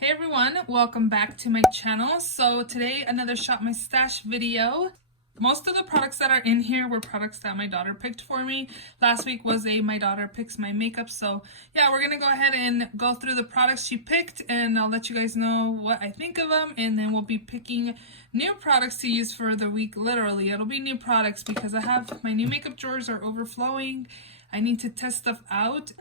Hey everyone, welcome back to my channel. So today another Shop My Stash video. Most of the products that are in here were products that my daughter picked for me. Last week was a my daughter picks my makeup. So yeah, we're gonna go ahead and go through the products she picked and I'll let you guys know what I think of them, and then we'll be picking new products to use for the week. Literally, it'll be new products because I have my new makeup drawers are overflowing. I need to test stuff out.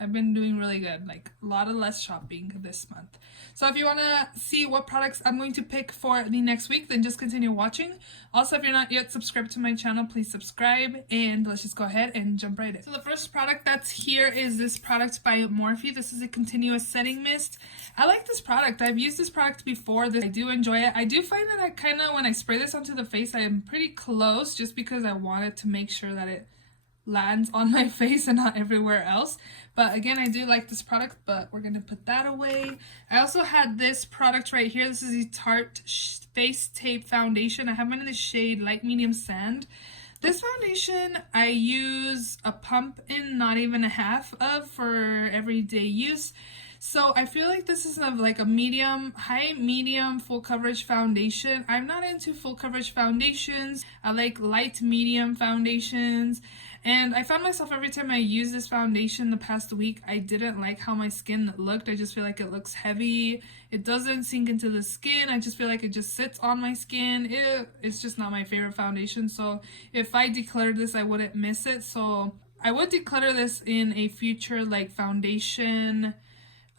I've been doing really good, like a lot of less shopping this month. So if you want to see what products I'm going to pick for the next week, then just continue watching. Also, if you're not yet subscribed to my channel, please subscribe, and let's just go ahead and jump right in. So the first product that's here is this product by Morphe. This is a continuous setting mist. I like this product. I've used this product before. I do enjoy it. I do find that I kind of, when I spray this onto the face, I am pretty close just because I wanted to make sure that it lands on my face and not everywhere else. But again, I do like this product, but we're gonna put that away. I also had this product right here. This is the Tarte Face Tape Foundation. I have one in the shade Light Medium Sand. This foundation I use a pump and not even a half of for everyday use. So I feel like this is like a medium, high medium full coverage foundation. I'm not into full coverage foundations. I like light medium foundations. And I found myself every time I use this foundation the past week, I didn't like how my skin looked. I just feel like it looks heavy. It doesn't sink into the skin. I just feel like it just sits on my skin. It's just not my favorite foundation. So if I decluttered this, I wouldn't miss it. So I would declutter this in a future like foundation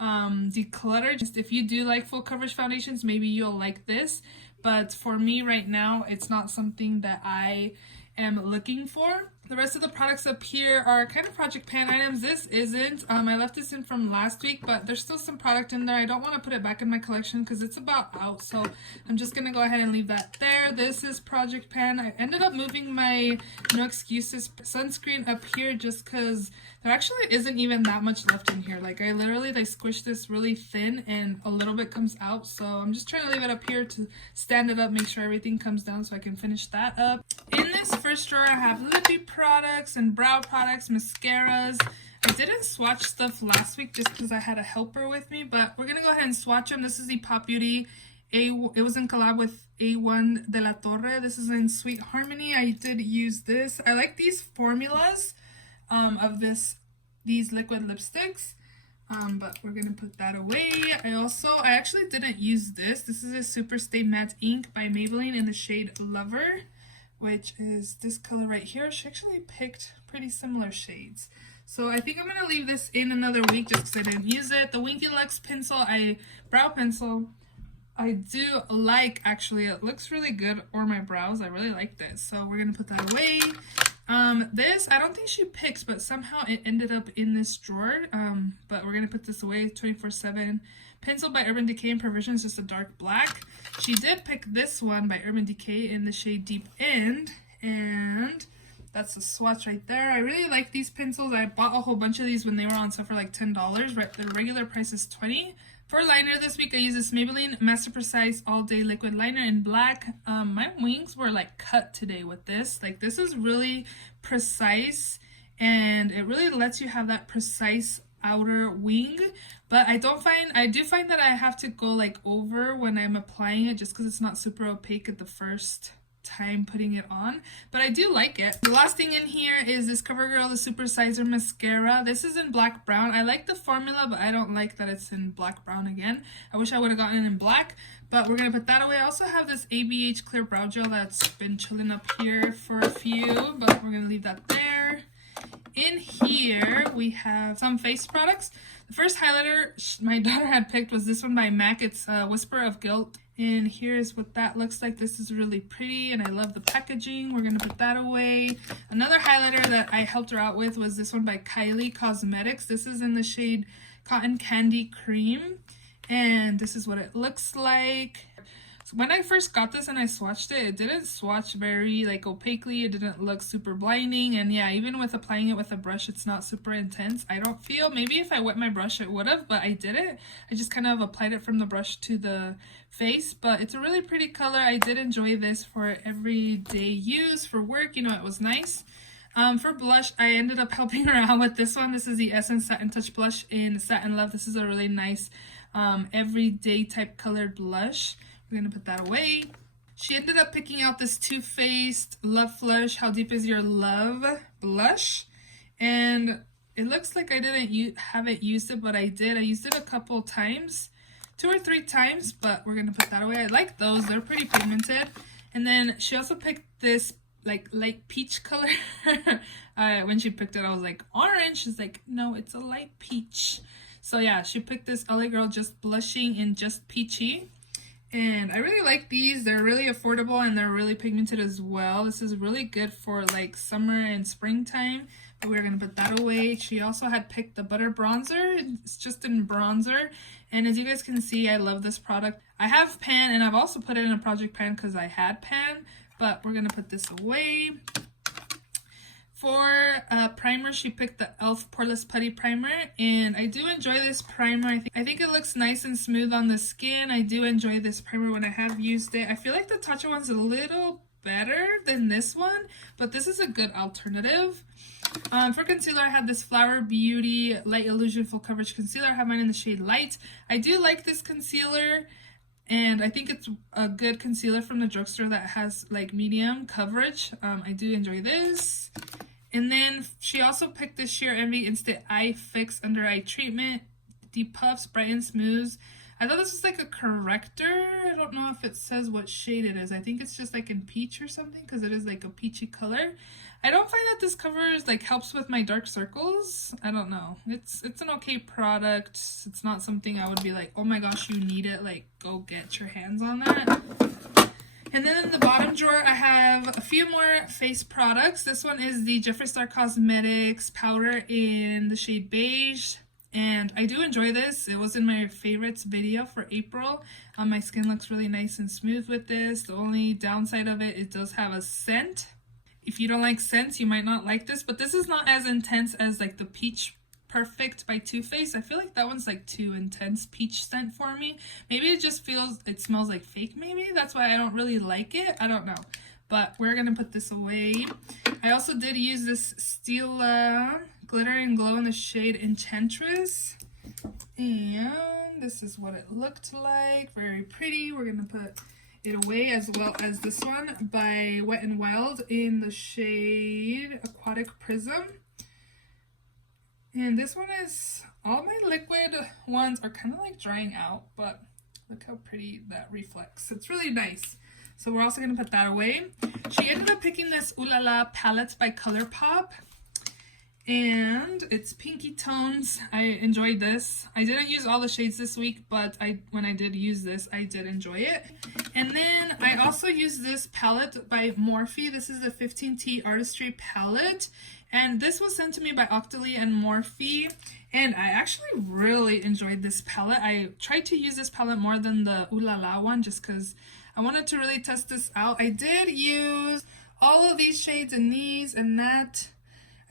declutter. Just if you do like full coverage foundations, maybe you'll like this. But for me right now, it's not something that I am looking for. The rest of the products up here are kind of project pan items. This isn't. I left this in from last week, but there's still some product in there. I don't want to put it back in my collection because it's about out, so I'm just going to go ahead and leave that there. This is project pan. I ended up moving my No Excuses sunscreen up here just because there actually isn't even that much left in here. Like I squished this really thin and a little bit comes out, so I'm just trying to leave it up here to stand it up, make sure everything comes down so I can finish that up. In this first drawer, I have lippy products and brow products, mascaras. I didn't swatch stuff last week just because I had a helper with me, but we're going to go ahead and swatch them. This is the Pop Beauty. It was in collab with A1 de la Torre. This is in Sweet Harmony. I did use this. I like these formulas of these liquid lipsticks. But we're gonna put that away. I actually didn't use this. This is a Super Stay Matte Ink by Maybelline in the shade Lover, which is this color right here. She actually picked pretty similar shades. So I think I'm gonna leave this in another week just because I didn't use it. The Winky Lux pencil, brow pencil, I do like, actually. It looks really good on my brows. I really like this. So we're gonna put that away. This, I don't think she picked, but somehow it ended up in this drawer. But we're gonna put this away. 24/7 pencil by Urban Decay in Provisions, just a dark black. She did pick this one by Urban Decay in the shade Deep End, and that's a swatch right there. I really like these pencils. I bought a whole bunch of these when they were on sale for like $10. Right, the regular price is $20. For liner this week, I use this Maybelline Master Precise All Day Liquid Liner in black. My wings were like cut today with this. Like this is really precise and it really lets you have that precise outer wing. But I do find that I have to go like over when I'm applying it just because it's not super opaque at the first time putting it on, but I do like it. The last thing in here is this CoverGirl the Super Sizer Mascara. This is in black brown. I like the formula, but I don't like that it's in black brown again. I wish I would have gotten it in black, but we're gonna put that away. I also have this ABH Clear Brow Gel that's been chilling up here for a few, but we're gonna leave that there. In here, we have some face products. The first highlighter my daughter had picked was this one by MAC. It's Whisper of Guilt. And here's what that looks like. This is really pretty, and I love the packaging. We're going to put that away. Another highlighter that I helped her out with was this one by Kylie Cosmetics. This is in the shade Cotton Candy Cream. And this is what it looks like. So when I first got this and I swatched it, it didn't swatch very like opaquely. It didn't look super blinding. And yeah, even with applying it with a brush, it's not super intense. I don't feel, maybe if I wet my brush it would have, but I didn't. I just kind of applied it from the brush to the face, but it's a really pretty color. I did enjoy this for everyday use, for work, you know, it was nice. For blush, I ended up helping her out with this one. This is the Essence Satin Touch Blush in Satin Love. This is a really nice everyday type colored blush. We're gonna put that away. She ended up picking out this Too Faced Love Flush How Deep Is Your Love blush, and it looks like I didn't haven't used it, but I did. I used it a couple times, 2 or 3 times, but we're gonna put that away. I like those, they're pretty pigmented. And then she also picked this like light peach color. When she picked it, I was like, orange. She's like, no, it's a light peach. So yeah, she picked this LA Girl Just Blushing in Just Peachy. And I really like these. They're really affordable and they're really pigmented as well. This is really good for like summer and springtime. But we're going to put that away. She also had picked the Butter Bronzer. It's just in bronzer. And as you guys can see, I love this product. I have pan and I've also put it in a project pan because I had pan. But we're going to put this away. For primer, she picked the e.l.f. Poreless Putty Primer, and I do enjoy this primer. I think it looks nice and smooth on the skin. I do enjoy this primer when I have used it. I feel like the Tatcha one's a little better than this one, but this is a good alternative. For concealer, I had this Flower Beauty Light Illusion Full Coverage Concealer. I have mine in the shade Light. I do like this concealer, and I think it's a good concealer from the drugstore that has like medium coverage. I do enjoy this. And then she also picked this Sheer Envy Instant Eye Fix Under Eye Treatment. Depuffs, Brighten, Smooths. I thought this was like a corrector. I don't know if it says what shade it is. I think it's just like in peach or something because it is like a peachy color. I don't find that this covers like helps with my dark circles. I don't know. It's an okay product. It's not something I would be like, oh my gosh, you need it. Like, go get your hands on that. And then in the bottom drawer, I have a few more face products. This one is the Jeffree Star Cosmetics powder in the shade Beige. And I do enjoy this. It was in my favorites video for April. My skin looks really nice and smooth with this. The only downside of it does have a scent. If you don't like scents, you might not like this. But this is not as intense as like the Peach Perfect by Too Faced. I feel like that one's like too intense peach scent for me. Maybe it smells like fake maybe. That's why I don't really like it. I don't know. But we're going to put this away. I also did use this Stila Glitter and Glow in the shade Enchantress. And this is what it looked like. Very pretty. We're going to put it away, as well as this one by Wet n Wild in the shade Aquatic Prism. And this one is, all my liquid ones are kind of like drying out, but look how pretty that reflects. It's really nice. So we're also going to put that away. She ended up picking this Ooh La La palette by ColourPop. And it's pinky tones. I enjoyed this. I didn't use all the shades this week, but when I did use this, I did enjoy it. And then I also used this palette by Morphe. This is the 15T Artistry palette. And this was sent to me by Octoly and Morphe. And I actually really enjoyed this palette. I tried to use this palette more than the Ooh La La one just because I wanted to really test this out. I did use all of these shades and these and that.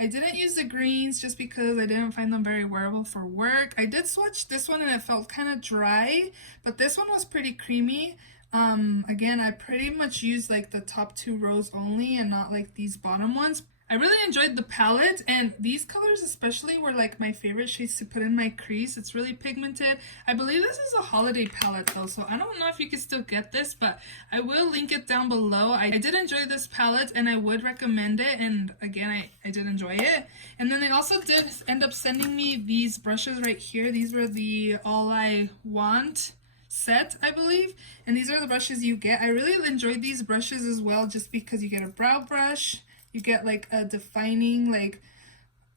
I didn't use the greens just because I didn't find them very wearable for work. I did swatch this one and it felt kind of dry, but this one was pretty creamy. Again, I pretty much used like the top 2 rows only and not like these bottom ones. I really enjoyed the palette, and these colors especially were like my favorite shades to put in my crease. It's really pigmented. I believe this is a holiday palette though, so I don't know if you can still get this, but I will link it down below. I did enjoy this palette and I would recommend it, and again, I did enjoy it. And then they also did end up sending me these brushes right here. These were the All I Want set, I believe, and these are the brushes you get. I really enjoyed these brushes as well just because you get a brow brush. You get like a defining, like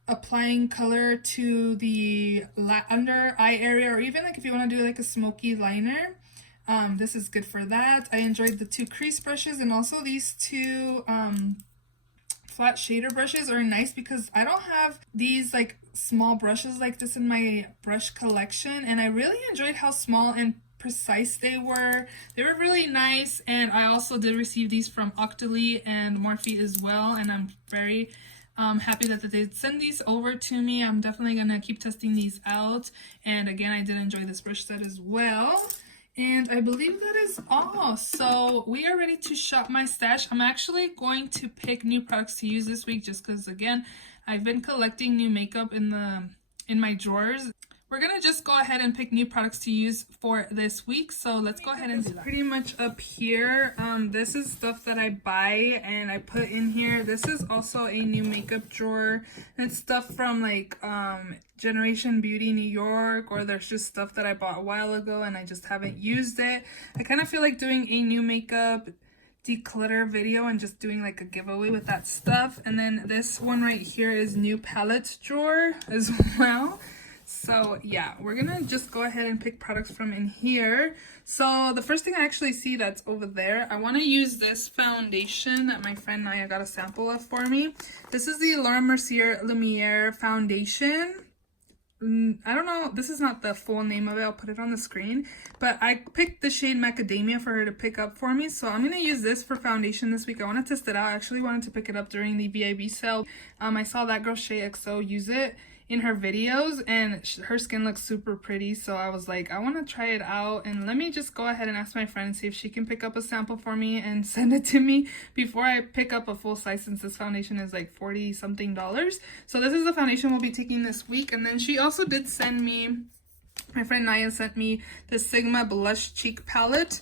applying color to the under eye area, or even like if you want to do like a smoky liner. This is good for that. I enjoyed the 2 crease brushes, and also these 2 flat shader brushes are nice because I don't have these like small brushes like this in my brush collection, and I really enjoyed how small and precise they were. They were really nice, and I also did receive these from Octoly and Morphe as well, and I'm very happy that they did send these over to me. I'm definitely gonna keep testing these out, and again, I did enjoy this brush set as well. And I believe that is all. So we are ready to shop my stash. I'm actually going to pick new products to use this week just because, again, I've been collecting new makeup in my drawers. we're gonna just go ahead and pick new products to use for this week. So let's go ahead and do that. Pretty much up here, this is stuff that I buy and I put in here. This is also a new makeup drawer. It's stuff from like Generation Beauty New York, or there's just stuff that I bought a while ago and I just haven't used it. I kind of feel like doing a new makeup declutter video and just doing like a giveaway with that stuff. And then this one right here is new palettes drawer as well. So yeah, we're gonna just go ahead and pick products from in here. So the first thing I actually see that's over there, I want to use this foundation that my friend Naya got a sample of for me. This is the Laura Mercier Lumiere foundation. I don't know, this is not the full name of it, I'll put it on the screen, but I picked the shade Macadamia for her to pick up for me, so I'm going to use this for foundation this week. I want to test it out. I actually wanted to pick it up during the VIB sale. I saw that girl Shay XO use it in her videos and her skin looks super pretty, so I was like, I want to try it out, and let me just go ahead and ask my friend and see if she can pick up a sample for me and send it to me before I pick up a full size, since this foundation is like $40 something. So this is the foundation we'll be taking this week. And then she also did send me, my friend Naya sent me the Sigma blush cheek palette.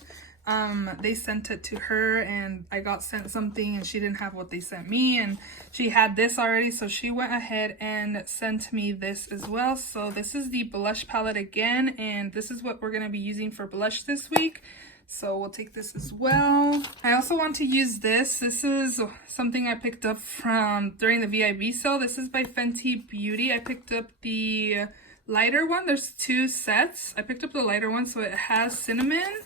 They sent it to her and I got sent something and she didn't have what they sent me, and she had this already, so she went ahead and sent me this as well. So this is the blush palette again, and this is what we're going to be using for blush this week. So we'll take this as well. I also want to use this. This is something I picked up from during the VIB sale. This is by Fenty Beauty. I picked up the lighter one. There's two sets. I picked up the lighter one, so it has cinnamon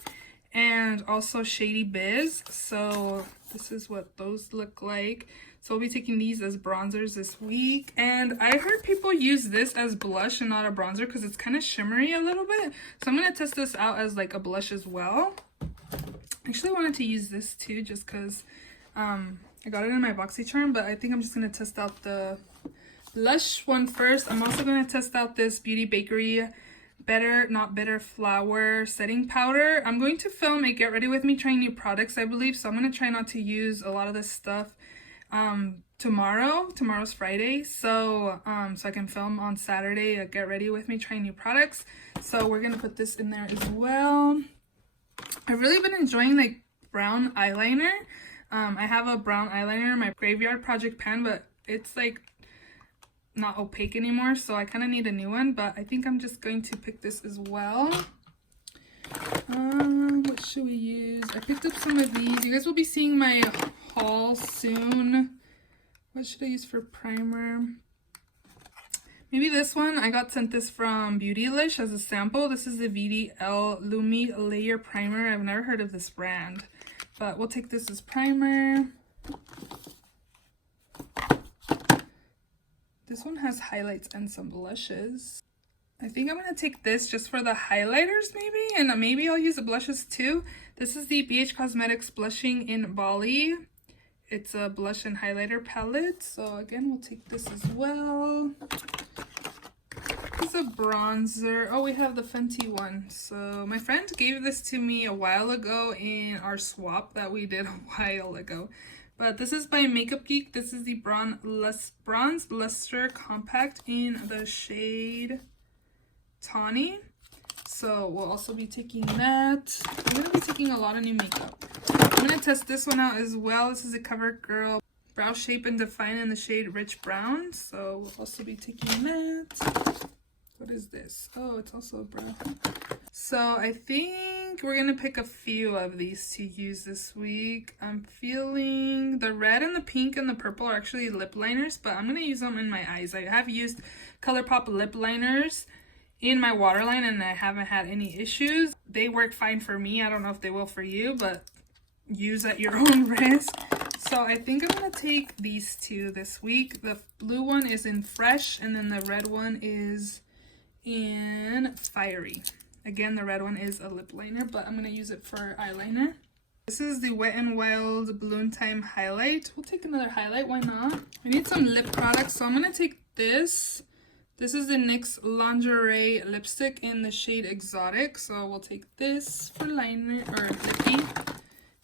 and also Shady Biz. So this is what those look like. So we'll be taking these as bronzers this week. And I heard people use this as blush and not a bronzer because it's kind of shimmery a little bit. So I'm going to test this out as like a blush as well. I actually wanted to use this too just because I got it in my BoxyCharm, but I think I'm just going to test out the blush one first. I'm also going to test out this Beauty Bakery Better Not Bitter Flower setting powder. I'm going to film a get ready with me trying new products, I believe, so I'm going to try not to use a lot of this stuff tomorrow's Friday, so I can film on Saturday a get ready with me trying new products. So we're going to put this in there as well. I've really been enjoying like brown eyeliner. I have a brown eyeliner in my Graveyard Project pan, but it's like not opaque anymore, so I kind of need a new one, but I think I'm just going to pick this as well. What should we use? I picked up some of these. You guys will be seeing my haul soon. What should I use for primer? Maybe this one. I got sent this from Beautylish as a sample. This is the VDL Lumi Layer Primer. I've never heard of this brand, but we'll take this as primer. This one has highlights and some blushes. I think I'm going to take this just for the highlighters maybe, and maybe I'll use the blushes too. This is the BH Cosmetics Blushing in Bali. It's a blush and highlighter palette. So again, we'll take this as well. This is a bronzer. Oh, we have the Fenty one. So my friend gave this to me a while ago in our swap that we did a while ago. But this is by Makeup Geek. This is the Bronze Luster Compact in the shade Tawny. So we'll also be taking that. I'm going to be taking a lot of new makeup. I'm going to test this one out as well. This is a CoverGirl Brow Shape and Define in the shade Rich Brown. So we'll also be taking that. What is this? Oh, it's also a brow. So I think we're going to pick a few of these to use this week. I'm feeling the red and the pink and the purple are actually lip liners, but I'm going to use them in my eyes. I have used ColourPop lip liners in my waterline and I haven't had any issues. They work fine for me. I don't know if they will for you, but use at your own risk. So I think I'm going to take these two this week. The blue one is in Fresh and then the red one is in Fiery. Again, the red one is a lip liner, but I'm going to use it for eyeliner. This is the Wet n Wild Balloon Time highlight. We'll take another highlight, why not? I need some lip products, so I'm going to take this. This is the NYX Lingerie lipstick in the shade Exotic, so we'll take this for liner or lippy.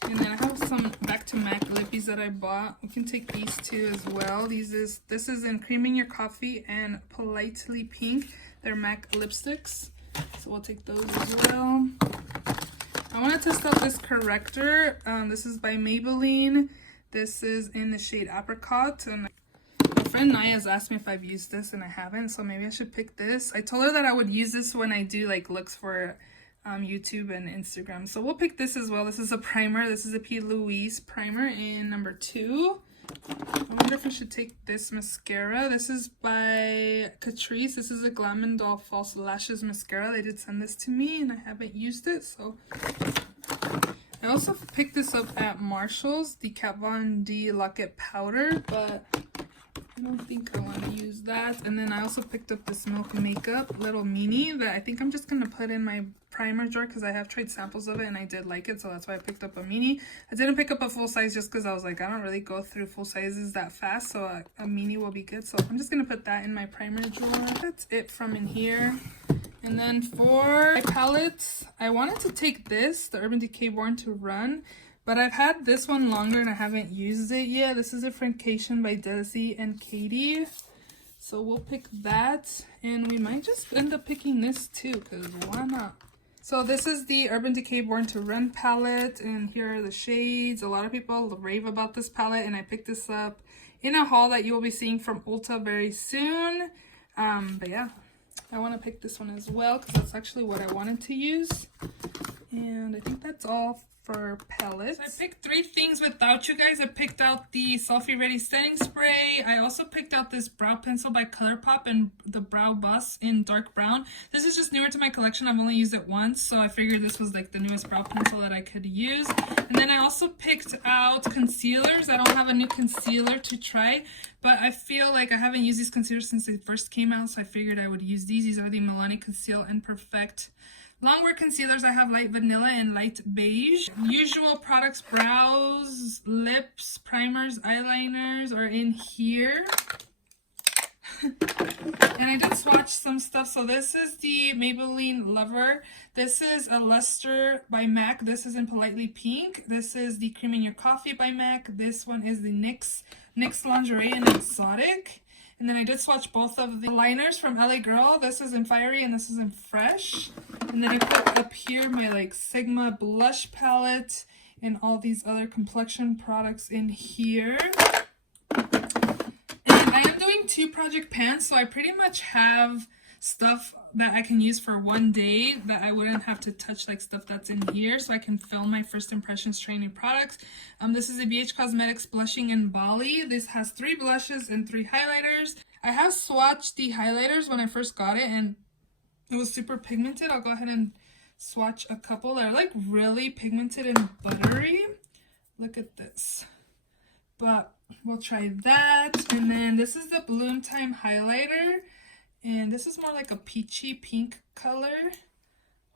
And then I have some Back to MAC lippies that I bought. We can take these two as well. This is in Creaming Your Coffee and Politely Pink. They're MAC lipsticks, so we'll take those as well. I want to test out this corrector. This is by Maybelline. This is in the shade Apricot, and my friend Naya's asked me if I've used this and I haven't, so maybe I should pick this. I told her that I would use this when I do like looks for YouTube and Instagram, so we'll pick this as well. This is a primer. This is a P. Louise primer in number 2. I wonder if I should take this mascara. This is by Catrice. This is a Glam & Doll False Lashes mascara. They did send this to me and I haven't used it, so I also picked this up at Marshall's, the Kat Von D Lock-It powder, but I don't think I want to use that. And then I also picked up this Milk Makeup little mini that I think I'm just going to put in my primer drawer because I have tried samples of it and I did like it, so that's why I picked up a mini. I didn't pick up a full size just because I was like, I don't really go through full sizes that fast, so a mini will be good. So I'm just going to put that in my primer drawer. That's it from in here. And then for my palettes, I wanted to take this, the Urban Decay Born to Run, but I've had this one longer and I haven't used it yet. This is a Francation by Desi and Katie. So we'll pick that, and we might just end up picking this too, because why not? So this is the Urban Decay Born to Run palette, and here are the shades. A lot of people rave about this palette, and I picked this up in a haul that you will be seeing from Ulta very soon. But yeah, I want to pick this one as well, because that's actually what I wanted to use. And I think that's all for palettes. So I picked 3 things without you guys. I picked out the Selfie Ready Setting Spray. I also picked out this brow pencil by ColourPop and the Brow Bus in dark brown. This is just newer to my collection. I've only used it once, so I figured this was like the newest brow pencil that I could use. And then I also picked out concealers. I don't have a new concealer to try, but I feel like I haven't used these concealers since they first came out, so I figured I would use these. These are the Milani Conceal and Perfect longwear concealers. I have light vanilla and light beige. Usual products, brows, lips, primers, eyeliners are in here. And I did swatch some stuff. So this is the Maybelline Lover. This is a Luster by MAC. This is in Politely Pink. This is the Cream in Your Coffee by MAC. This one is the NYX Lingerie and Exotic. And then I did swatch both of the liners from LA Girl. This is in Fiery and this is in Fresh. And then I put up here my like Sigma blush palette and all these other complexion products in here. And I am doing 2 project pans, so I pretty much have stuff that I can use for one day that I wouldn't have to touch, like stuff that's in here, so I can film my first impressions training products. This is a BH Cosmetics Blushing in Bali. This has 3 blushes and 3 highlighters. I have swatched the highlighters when I first got it and it was super pigmented. I'll go ahead and swatch a couple that are like really pigmented and buttery. Look at this. But we'll try that. And then this is the Bloom Time highlighter. And this is more like a peachy pink color.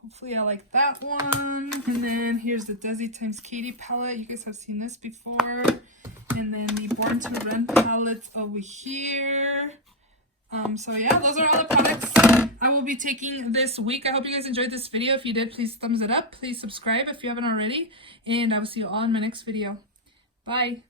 Hopefully I like that one. And then here's the Desi x Katie palette. You guys have seen this before. And then the Born to Run palettes over here. So yeah, those are all the products I will be taking this week. I hope you guys enjoyed this video. If you did, please thumbs it up. Please subscribe if you haven't already. And I will see you all in my next video. Bye.